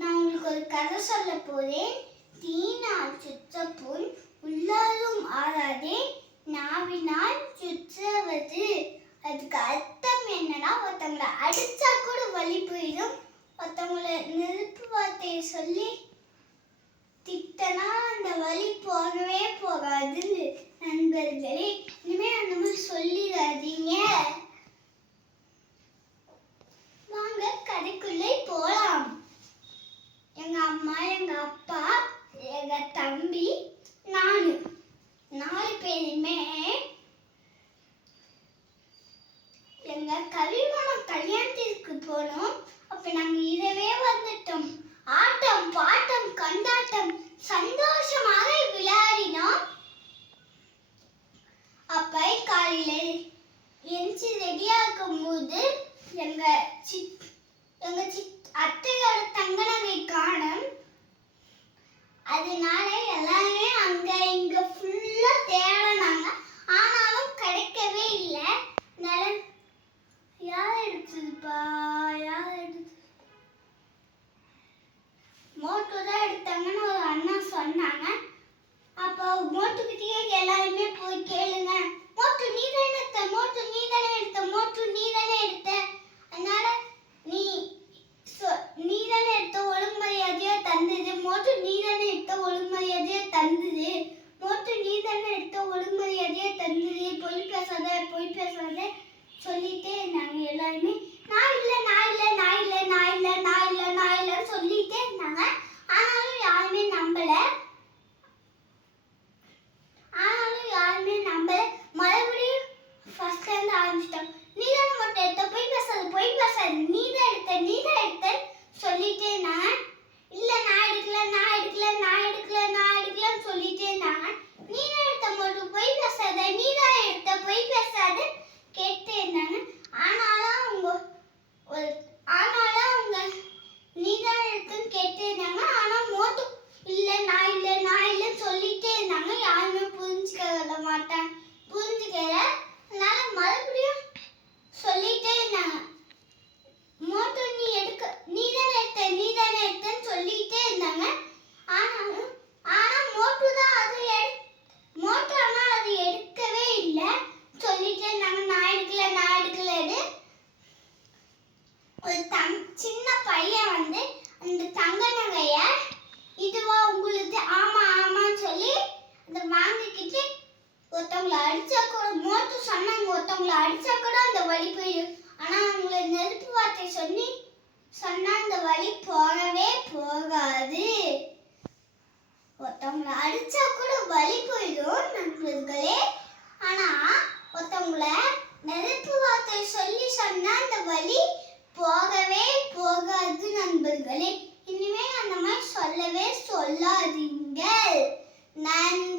நான் உங்களுக்கு ஒரு கதை சொல்ல போறேன். தீனால் சுற்ற புண் உள்ளாலும் ஆறாதே, நாவினால் சுற்றுவது. அதுக்கு அர்த்தம் என்னன்னா, ஒருத்தவங்களை அடிச்சா கூட வலி போயிடும். ஒருத்தவங்களை நெருப்பு வார்த்தையை சொல்லி திட்டனா அந்த வலி போகவே போகாது. நண்பர்களே, இனிமே அந்த மாதிரி சொல்லிடாதீங்க. வாங்க கதைக்குள்ளே போலாம். எங்க அம்மா, எங்க அப்பா, எங்க தம்பி, நானு 4 பேருமே எங்க கவிமணம் கல்யாணத்திற்கு போனோம். அப்ப நாங்க இரவே வந்துட்டோம். ஆட்டம் பாட்டம் கொண்டாட்டம் சந்தோஷமாக விளையாடினோம். அப்ப காலையில எஞ்சி ரெடியாகும் போது எங்க அத்தையோட தங்க நகை காணும். அதனால எல்லாருமே அங்க இங்க ஃபுல்லா தேடினாங்க. ஆனாலும் கிடைக்கவே இல்லை. யார் எடுத்ததுப்பா? மோட்டு தான் எடுத்தாங்கன்னு ஒரு அண்ணா சொன்னாங்க. அப்போ மோட்டுக்கிட்டே எல்லாருமே போய் கேளுங்க, மோட்டு நீ தானே எடுத்த, மோட்டு நீ தானே எடுத்த, மோட்டு நீ தானே எடுத்த, அதனால நீ தானே எடுத்த, ஒழுங்கு மரியாதையா தந்தது, மோட்டு நீ தானே எடுத்த, ஒழுங்கு மரியாதையா தந்தது, மோட்டு நீ தானே எடுத்த, ஒழுங்கு மரியாதையா தந்தது, பொய் பேசாத சொல்லிட்டே இருந்தாங்க. எல்லாருமே நான் இல்லை சொல்லிட்டே இருந்தாங்க. ஆனாலும் யாருமே நம்பல. மறுபடியும் ஃபர்ஸ்ட்ல இருந்து ஆரம்பிச்சிட்டோம். நீ தானே மட்டும் எடுத்த, பொய் பேசாத, நீ தான் எடுத்த சொல்லிட்டே இருந்தாங்க. இல்லை நான் எடுக்கலன்னு சொல்லிட்டே இருந்தாங்க. நீ தான் எடுத்த மட்டும் பொய் பேசாத, நீ தான் எடுத்த பொய் பேசாத கேட்டே இருந்தாங்க. ஆனாலும் அவங்க நீ தான் எடுத்துன்னு கேட்டே இருந்தாங்க. ஆனா மோட்டு இல்லை நான் இல்லைன்னு சொல்லிட்டே இருந்தாங்க. யாருமே புரிஞ்சுக்கல. அதனால மறுபடியும் சொல்லிட்டே இருந்தாங்க. மோட்டு நீ தானே எடுத்தன்னு சொல்லிட்டே இருந்தாங்க. ஆனா மோட்டு ஆனா அது எடுக்கவே இல்லை. சொல்லிட்டே இருந்தாங்க நான் எடுக்கலன்னு. ஒரு சின்ன பையன் வந்து அந்த தங்க நகைய இதுவா உங்களுக்கு, ஆமான்னு சொல்லி அதை வாங்கிக்கிட்டு ஒருத்தவங்களை அடிச்சா கூட, மோட்டு சொன்னாங்க ஒருத்தவங்களை அடிச்சா கூட அந்த வலி போயிடும். ஆனா அவங்களை நெருப்பு வார்த்தை சொன்னா அந்த வலி போகவே போகாது. ஒருத்தவங்களை அடிச்சா கூட வலி போயிடும் நண்பர்களே. ஆனா ஒருத்தவங்களை நெருப்பு வார்த்தை சொன்னா அந்த வலி போகவே போகாது நண்பர்களே. இனிமே அந்த மாதிரி சொல்லவே சொல்லாதீங்க. நன்றி.